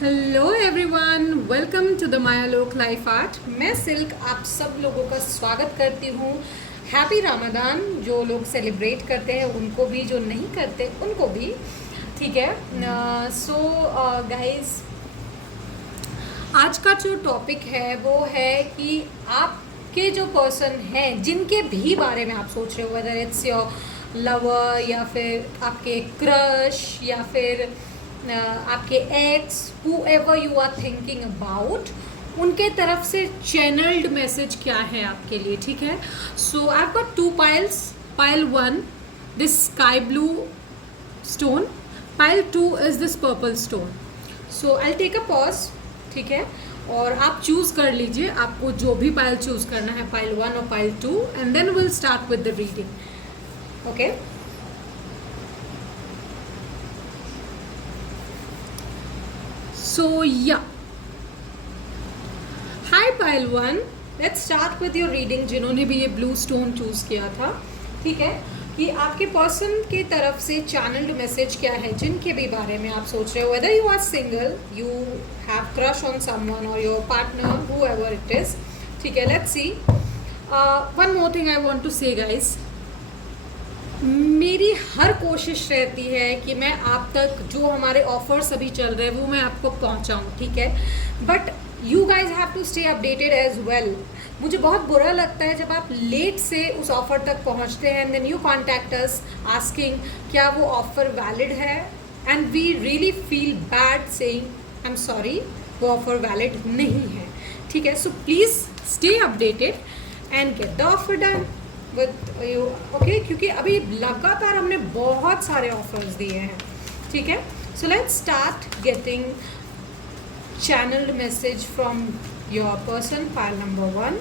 Hello everyone, welcome to the Mayalok life art. मैं Silk आप सब लोगों का स्वागत करती हूँ। हैप्पी रमज़ान। जो लोग सेलिब्रेट करते हैं उनको भी, जो नहीं करते उनको भी। ठीक है। सो गाइस, आज का जो टॉपिक है वो है कि आपके जो पर्सन हैं जिनके भी बारे में आप सोच रहे हो, वेदर इट्स योर लवर या फिर आपके क्रश या फिर आपके ex, whoever you are thinking about, उनके तरफ से चैनल्ड मैसेज क्या है आपके लिए। ठीक है। So I have got two piles. Pile one, this sky blue stone. Pile two is this purple stone. So I take a pause. ठीक है। और आप चूज कर लीजिए आपको जो भी पाइल चूज करना है, पाइल वन और pile two, and then will start with the reading. Okay. So yeah, hi pile one, let's start with your reading। जिन्होंने भी ये ब्लू स्टोन चूज किया था, ठीक है, कि आपके पर्सन की तरफ से चैनल्ड मैसेज क्या है जिनके भी बारे में आप सोच रहे हो, whether you are single, you have crush on someone or your partner, whoever it is। ठीक है, let's see। One more thing I want to say guys, मेरी हर कोशिश रहती है कि मैं आप तक जो हमारे ऑफर्स अभी चल रहे हैं वो मैं आपको पहुंचाऊं। ठीक है, but you guys have to stay updated as well. मुझे बहुत बुरा लगता है जब आप लेट से उस ऑफर तक पहुंचते हैं and then you contact us asking क्या वो ऑफर वैलिड है, and we really feel bad saying I am sorry, वो ऑफर वैलिड नहीं है। ठीक है, so please stay updated and get the offer done with you. Okay, क्योंकि अभी लगातार हमने बहुत सारे ऑफर्स दिए हैं। ठीक है, so let's start getting channeled message from your person, file number one।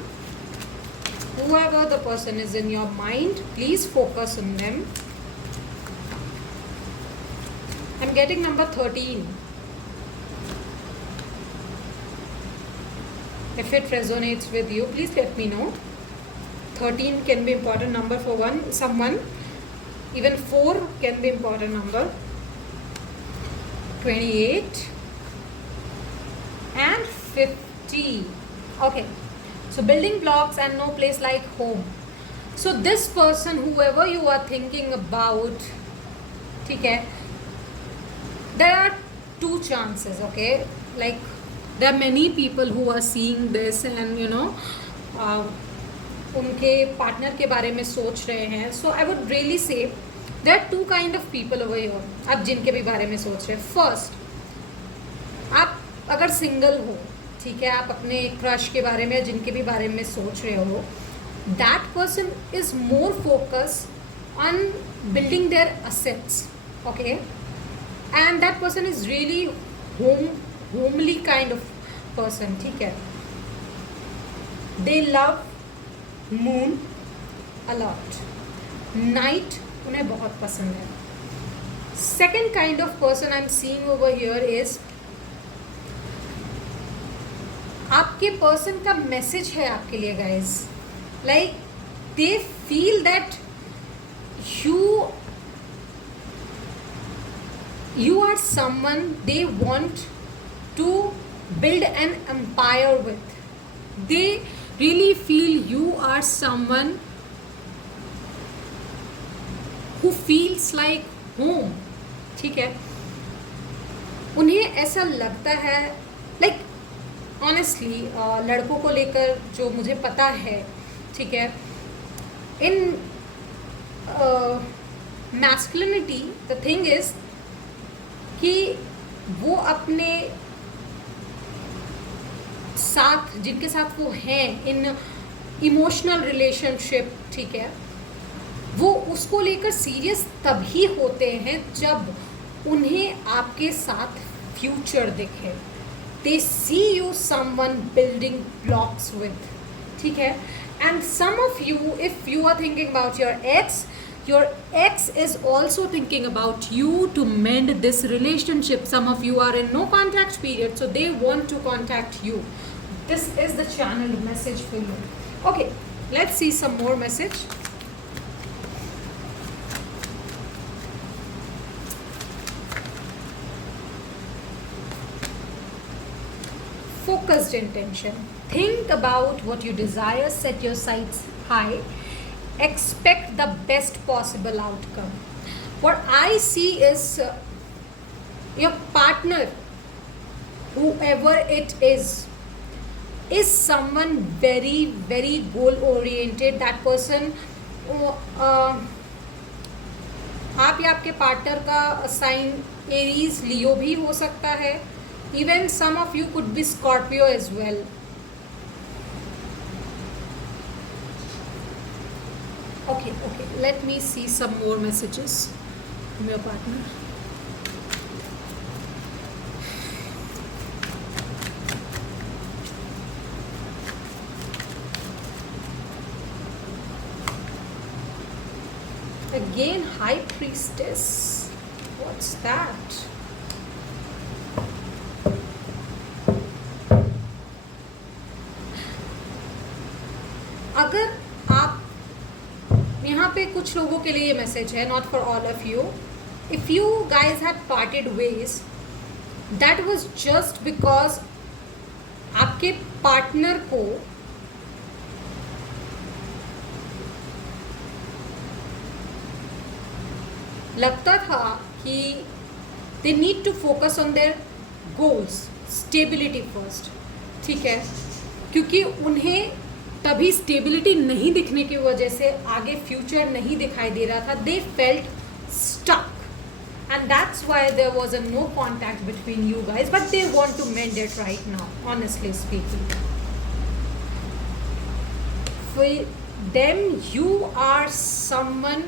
whoever the person is in your mind, please focus on them। I'm getting number 13। if it resonates with you, please let me know। 13 can be important number for someone, even 4 can be important number, 28 and 50। okay, so building blocks and no place like home। so this person, whoever you are thinking about, ठीक है, there are two chances। okay, like there are many people who are seeing this and you know उनके partner के बारे में सोच रहे हैं। So I would really say there are two kind of people over here. आप जिनके भी बारे में सोच रहे हैं, फर्स्ट, आप अगर सिंगल हो, ठीक है, आप अपने क्रश के बारे में जिनके भी बारे में सोच रहे हो, that person is more focus on building their assets. Okay, and that person is really homely kind of person. ठीक है, they love moon a lot, night उन्हें बहुत पसंद है। Second kind of person I am seeing over here is, आपके person का message है आपके लिए guys, like they feel that you are someone they want to build an empire with। they really feel you are someone who feels like home। ठीक है, उन्हें ऐसा लगता है, लाइक ऑनेस्टली लड़कों को लेकर जो मुझे पता है, ठीक है, इन मैस्कुलिनिटी द थिंग इज कि वो अपने साथ, जिनके साथ वो हैं इन इमोशनल रिलेशनशिप, ठीक है, वो उसको लेकर सीरियस तभी होते हैं जब उन्हें आपके साथ फ्यूचर दिखे। They see you someone building blocks with। ठीक है, and some of you, if you are thinking about your ex is also thinking about you to mend this relationship। some of you are in no contact period, so they want to contact you। this is the channeled message for you। okay, let's see some more message। focused intention. Think about what you desire, set your sights high, expect the best possible outcome. What I see is your partner, whoever it is someone very, very goal oriented. That person, आप या आपके partner का sign Aries Leo भी हो सकता है. Even some of you could be Scorpio as well. Okay, let me see some more messages from your partner. Again, High Priestess. What's that? अगर आप यहाँ पे कुछ लोगों के लिए ये मैसेज है, not for all of you. If you guys had parted ways, that was just because आपके पार्टनर को लगता था कि they need to focus on their goals, stability first. ठीक है, क्योंकि उन्हें तभी स्टेबिलिटी नहीं दिखने की वजह से आगे फ्यूचर नहीं दिखाई दे रहा था. They felt stuck and that's why there was a no contact between you guys. But they want to mend it right now, honestly speaking. For them you are someone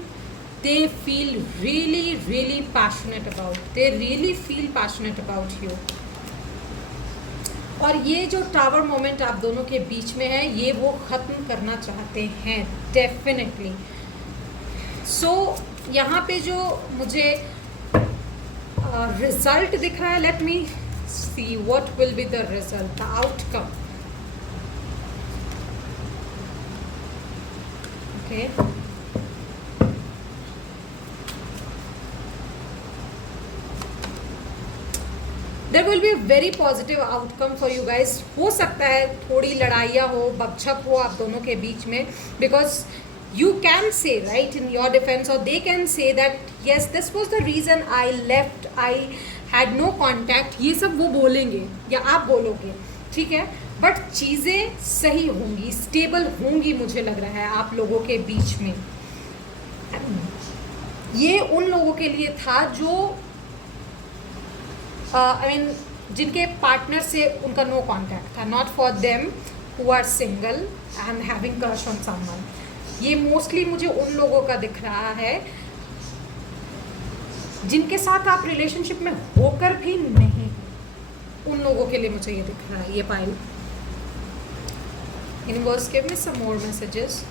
they feel really, really passionate about. They really feel passionate about you. और ये जो tower moment आप दोनों के बीच में है, ये वो ख़त्म करना चाहते हैं डेफिनेटली. सो यहाँ पे जो मुझे रिजल्ट दिख रहा है, let me see what will be the result, the outcome. Okay, there will be very positive outcome for you guys. हो सकता है थोड़ी लड़ाइयाँ हो, बकझक हो आप दोनों के बीच में, because you can say right in your defence, और they can say that yes this was the reason I left, I had no contact. ये सब वो बोलेंगे या आप बोलोगे, ठीक है, बट चीज़ें सही होंगी, स्टेबल होंगी. मुझे लग रहा है आप लोगों के बीच में ये उन लोगों के लिए था जो आई मीन जिनके पार्टनर से उनका नो कॉन्टैक्ट था. Not for them who are single and having crush on someone. ये मोस्टली मुझे उन लोगों का दिख रहा है जिनके साथ आप रिलेशनशिप में होकर भी नहीं. उन लोगों के लिए मुझे ये दिख रहा है, ये pile. Universe give me some more messages.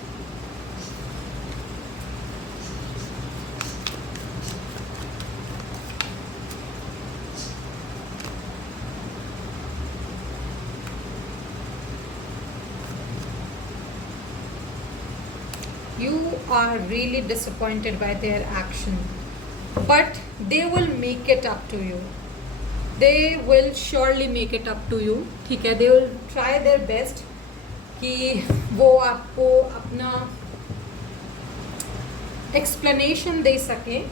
You are really disappointed by their action, but they will make it up to you. They will surely make it up to you. ठीक है, they will try their best कि वो आपको अपना explanation दे सकें,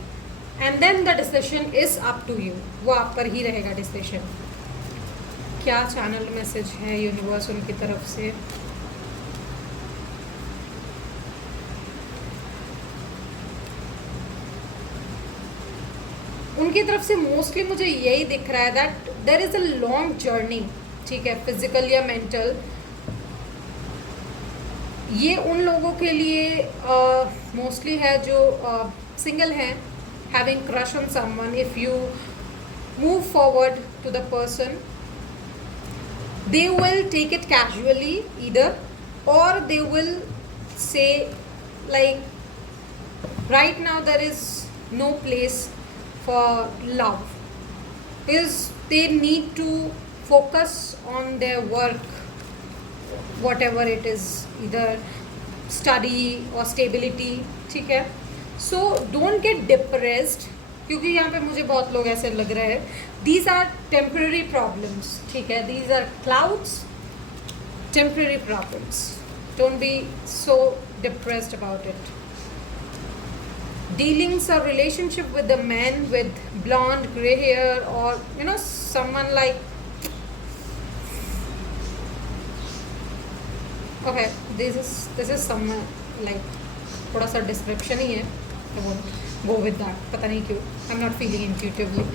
and then the decision is up to you. वो आप पर ही रहेगा decision. क्या चैनल मैसेज है यूनिवर्स उनकी तरफ से? उनकी तरफ से मोस्टली मुझे यही दिख रहा है that there is a long journey. ठीक है, फिजिकल या मेंटल. ये उन लोगों के लिए मोस्टली है जो सिंगल हैं, having crush on someone. If you move forward to the person, they will take it casually either, और they will say like right now there is no place for love, because they need to focus on their work, whatever it is, either study or stability. ठीक है, so don't get depressed, क्योंकि यहाँ पे मुझे बहुत लोग ऐसे लग रहे हैं these are temporary problems, ठीक है, these are clouds, temporary problems. Don't be so depressed about it. Dealings or relationship with the man with blonde gray hair, or you know, someone like, okay, this is someone like, थोड़ा सा description ही है, I won't go with that. पता नहीं क्यों, I'm not feeling intuitively.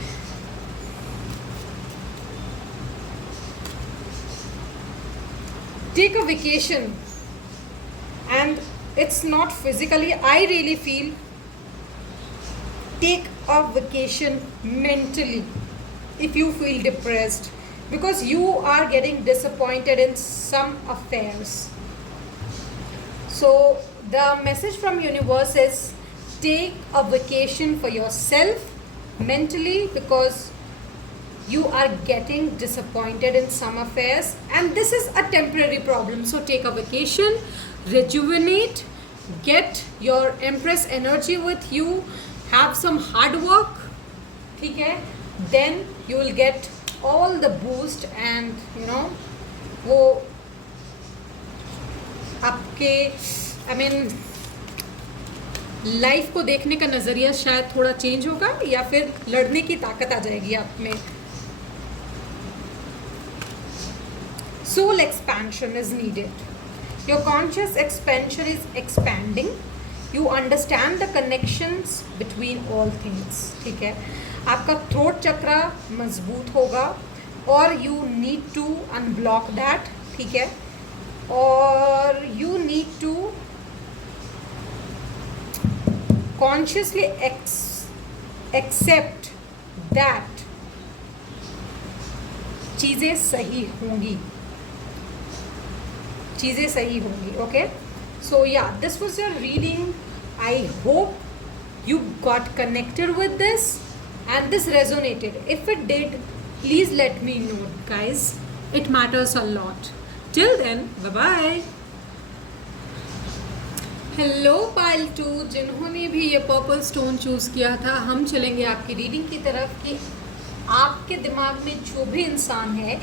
Take a vacation, and it's not physically, I really feel, take a vacation mentally if you feel depressed, because you are getting disappointed in some affairs. So the message from universe is take a vacation for yourself mentally, because you are getting disappointed in some affairs, and this is a temporary problem. So take a vacation, rejuvenate, get your Empress energy with you, have some hard work, ठीक है, then you will get all the boost, and you know, वो आपके I mean life को देखने का नज़रिया शायद थोड़ा चेंज होगा, या फिर लड़ने की ताकत आ जाएगी आप में. Soul expansion is needed. Your conscious expansion is expanding. You understand the connections between all things. ठीक है, आपका थ्रोट चक्रा मजबूत होगा, और you need to unblock that. ठीक है, और you need to consciously accept that चीज़ें सही होंगी, चीज़ें सही होंगी. Okay, so yeah, this was your reading. I hope you got connected with this and this resonated. If it did, please let me know guys, it matters a lot. Till then, bye bye. Hello pile 2, जिन्होंने भी ये purple stone choose किया था, हम चलेंगे आपकी reading की तरफ कि आपके दिमाग में जो भी इंसान है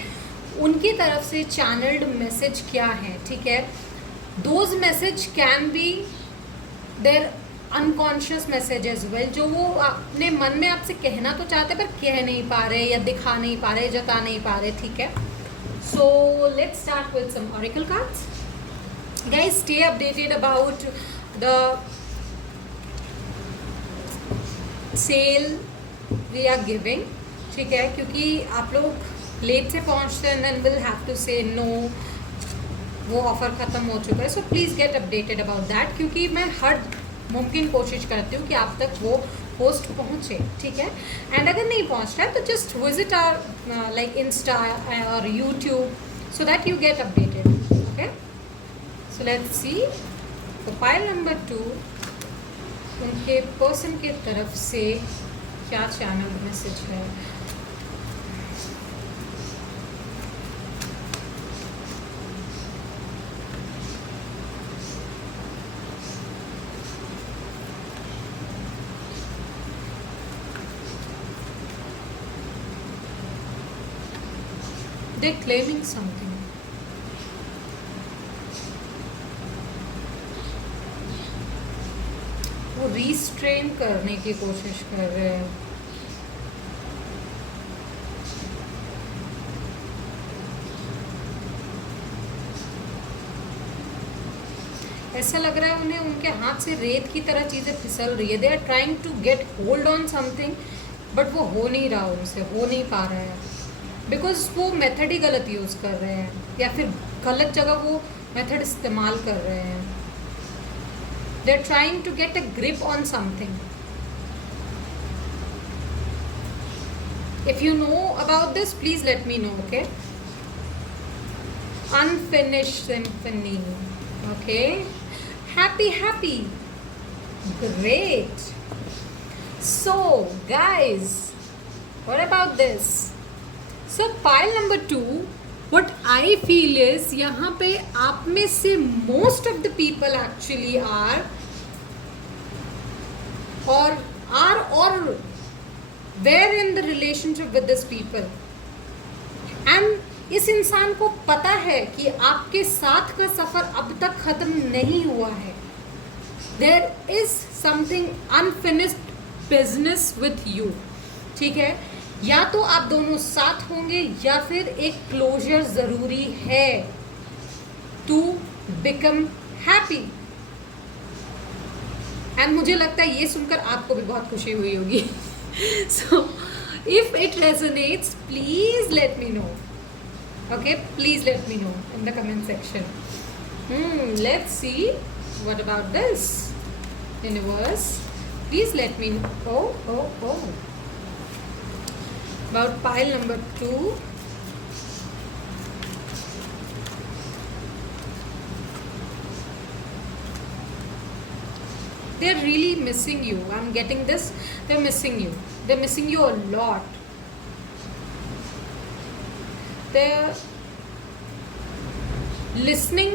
उनकी तरफ से चैनल्ड मैसेज क्या है. ठीक है, those message can be their unconscious message as well, जो वो अपने मन में आपसे कहना तो चाहते पर कह नहीं पा रहे, या दिखा नहीं पा रहे, जता नहीं पा रहे. ठीक है, so let's start with some oracle cards. Guys, stay updated about the sale we are giving. ठीक है, क्योंकि आप लोग लेट से पहुंचते हैं, then will have to say no, वो ऑफ़र ख़त्म हो चुका है. So please get updated about that, क्योंकि मैं हर मुमकिन कोशिश करती हूँ कि आप तक वो पोस्ट पहुँचे. ठीक है, एंड अगर नहीं पहुँच रहा है तो just visit our like Insta और YouTube, so that you get updated. Okay, so let's see pile number 2, उनके पर्सन के तरफ से क्या चैनल मैसेज है. They're claiming something. वो रिस्ट्रेन करने की कोशिश कर रहे हैं. ऐसा लग रहा है उन्हें उनके हाथ से रेत की तरह चीज़ें फिसल रही है. They are trying to get hold on something, but वो हो नहीं रहा, उनसे हो नहीं पा रहा है, बिकॉज वो मेथड ही गलत यूज़ कर रहे हैं, या फिर गलत जगह वो मेथड इस्तेमाल कर रहे हैं. They are trying to get a grip on something. If you know about this, please let me know. Okay, unfinished symphony. Okay, happy, great. So guys, what about this? So pile number 2, what I feel is यहाँ पे आप में से most of the people actually are where in the relationship with this people, and इस इंसान को पता है कि आपके साथ का सफर अब तक खत्म नहीं हुआ है. There is something unfinished business with you. ठीक है, या तो आप दोनों साथ होंगे या फिर एक क्लोजर जरूरी है टू बिकम हैप्पी. एंड मुझे लगता है ये सुनकर आपको भी बहुत खुशी हुई होगी. So if it resonates please let me no. Okay, please let me know in the comment section. Let's see what about this universe. Please let me know. Oh. About pile number 2. They're really missing you. I'm getting this. They're missing you. They're missing you a lot. They're listening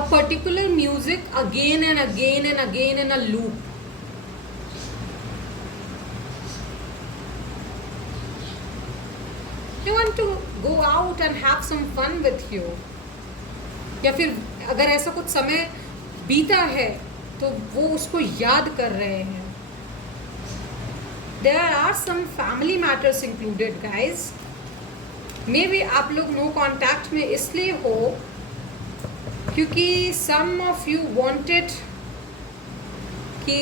a particular music again and again and again in a loop. They want to go out and have some fun with you. या फिर अगर ऐसा कुछ समय बीता है तो वो उसको याद कर रहे हैं. There are some family matters included, guys. May be आप लोग नो कॉन्टैक्ट में इसलिए हो क्योंकि सम ऑफ यू वांटेड कि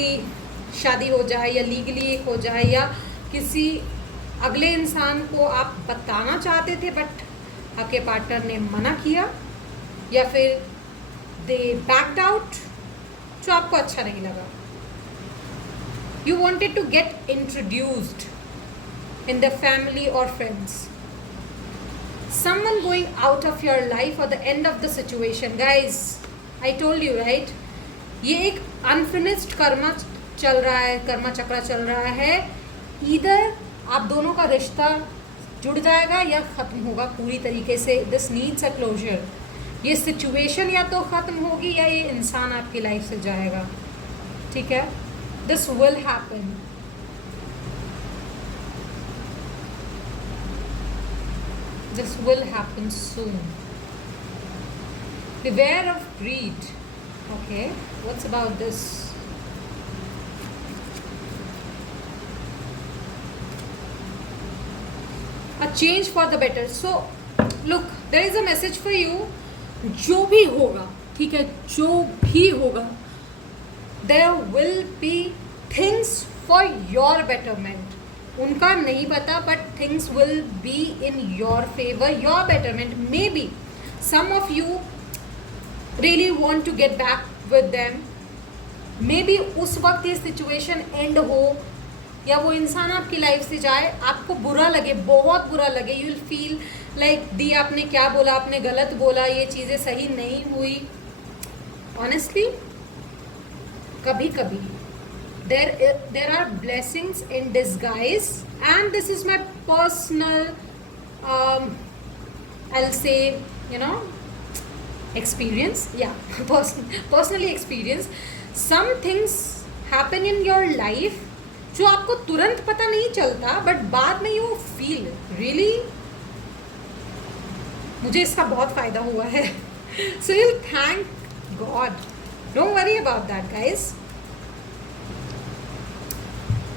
शादी हो जाए या लीगली हो जाए, या किसी अगले इंसान को आप बताना चाहते थे बट आपके पार्टनर ने मना किया, या फिर दे बैक्ड आउट जो आपको अच्छा नहीं लगा. You wanted to get introduced in the family और friends. Someone going out of your life or the end of the situation. Guys, I told you, right? ये एक unfinished कर्मा चल रहा है, कर्मा चक्रा चल रहा है. इधर आप दोनों का रिश्ता जुड़ जाएगा या ख़त्म होगा पूरी तरीके से. This needs a closure. ये situation या तो ख़त्म होगी या ये इंसान आपकी लाइफ से जाएगा. ठीक है? This will happen. This will happen soon. Beware of greed. Okay, what's about this? A change for the better. So, look, there is a message for you. जो भी होगा, ठीक है, जो भी होगा, there will be things for your betterment. उनका नहीं पता, but things will be in your favour, your betterment. Maybe some of you really want to get back with them. Maybe उस वक्त ये सिचुएशन एंड हो या वो इंसान आपकी लाइफ से जाए, आपको बुरा लगे, बहुत बुरा लगे. You will feel like the आपने क्या बोला, आपने गलत बोला, ये चीज़ें सही नहीं हुई. ऑनेस्टली कभी कभी there are blessings in disguise, and this is my personal I'll say, experience. Personally experience. Some things happen in your life जो आपको तुरंत पता नहीं चलता, बट बाद में यू फील रियली मुझे इसका बहुत फ़ायदा हुआ है. So you thank God. Don't worry about that guys.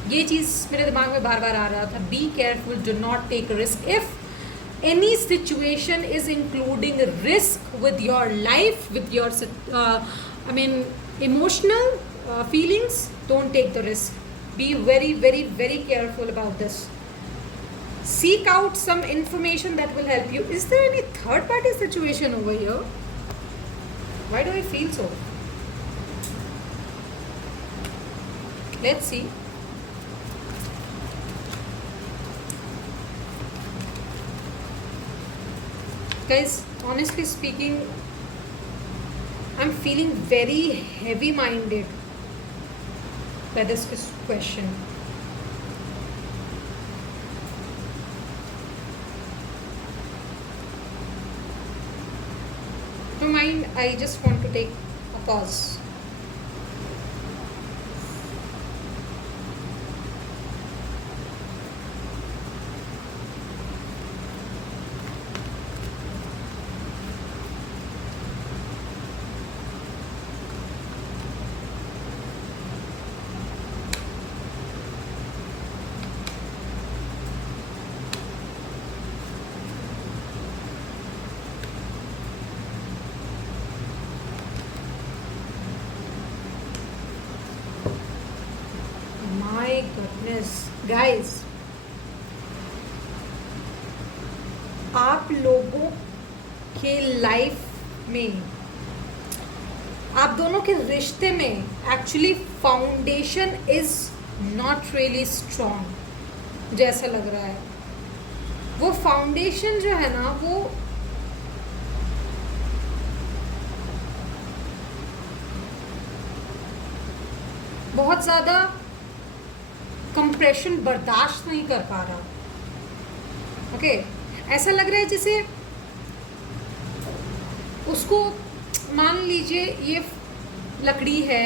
ये चीज़ मेरे दिमाग में बार बार आ रहा था. Be careful, do not take risk. If any situation is including risk with your life, with your emotional feelings, don't take the risk. Be very, very, very careful about this. Seek out some information that will help you. Is there any third party situation over here? Why do I feel so? Let's see. Guys, honestly speaking, I'm feeling very heavy-minded by this question. Don't mind, I just want to take a pause. Guys, आप लोगों के life में, आप दोनों के रिश्ते में actually foundation is not really strong जैसा लग रहा है. वो फाउंडेशन जो है ना, वो बहुत ज़्यादा कंप्रेशन बर्दाश्त नहीं कर पा रहा. ओके, ऐसा लग रहा है जैसे उसको, मान लीजिए ये लकड़ी है,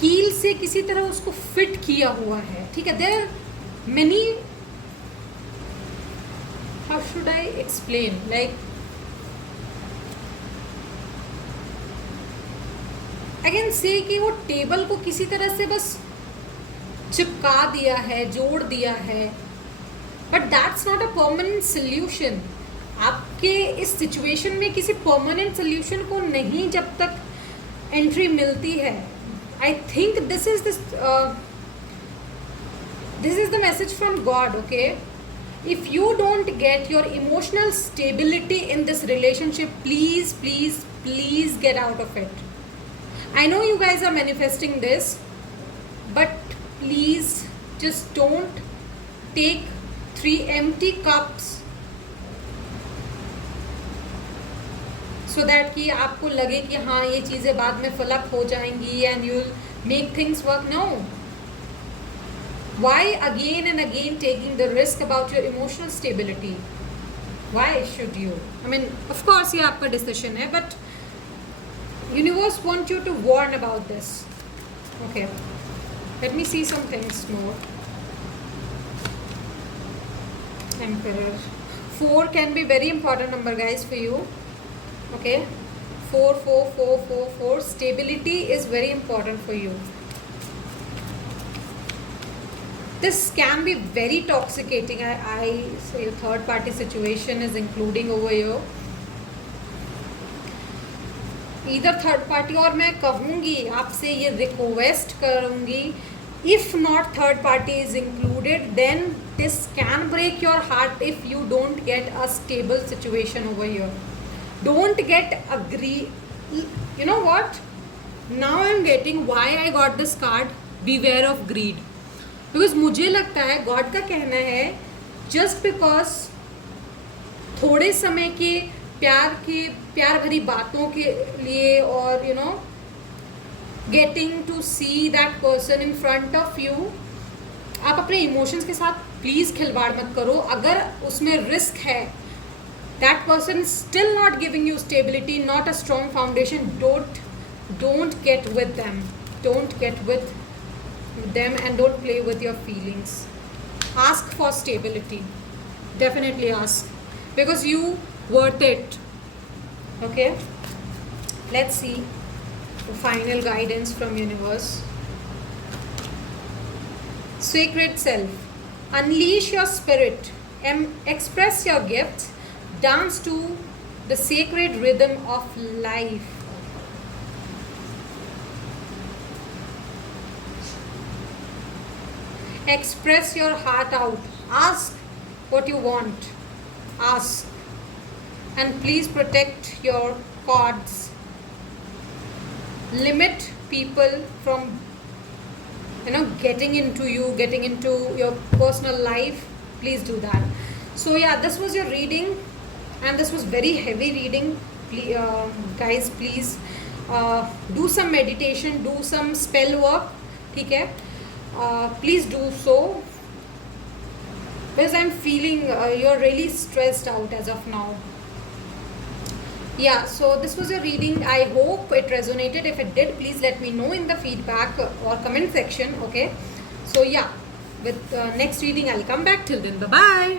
कील से किसी तरह उसको फिट किया हुआ है, ठीक है. There are many, how should I explain, like I can say कि वो टेबल को किसी तरह से बस चिपका दिया है, जोड़ दिया है, but that's not a permanent solution. आपके इस सिचुएशन में किसी परमानेंट सोल्यूशन को नहीं जब तक एंट्री मिलती है. I think this is the message from God. Okay, if you don't get your emotional stability in this relationship, please please please get out of it. I know you guys are manifesting this, but please just don't take 3 empty cups so that कि आपको लगे कि हाँ ये चीज़ें बाद में fill up हो जाएंगी and you'll make things work. No. Why again and again taking the risk about your emotional stability? Why should you? I mean, of course ये आपका decision है, but universe want you to warn about this. Okay, let me see some things more. Emperor. 4 can be very important number, guys, for you. Okay, 4 4 4 4 4. Stability is very important for you. This can be very toxicating. I say third party situation is including over here. इधर third party, और मैं कहूँगी आपसे, ये request करूँगी, if not third party is included, then this can break your heart if you don't get a stable situation over here. Don't get agree. You know what, now I am getting why I got this card, beware of greed. Because मुझे लगता है God का कहना है, just because थोड़े समय के प्यार भरी बातों के लिए, और you know getting to see that person in front of you, आप अपने इमोशंस के साथ प्लीज़ खिलवाड़ मत करो. अगर उसमें रिस्क है, that person still not giving you stability, not a strong foundation, don't get with them, don't get with them and don't play with your feelings. Ask for stability, definitely ask, because you worth it. Okay, let's see the final guidance from universe. Sacred self, unleash your spirit, express your gifts, dance to the sacred rhythm of life. Express your heart out, ask what you want, ask, and please protect your cords. Limit people from getting into you, getting into your personal life. Please do that. So yeah, this was your reading, and this was very heavy reading. Guys, please do some meditation, do some spell work. ठीक है, please do so, because I'm feeling you're really stressed out as of now. Yeah, so this was your reading. I hope it resonated. If it did, please let me know in the feedback or comment section. Okay, so yeah, with next reading I'll come back. Till then, bye bye.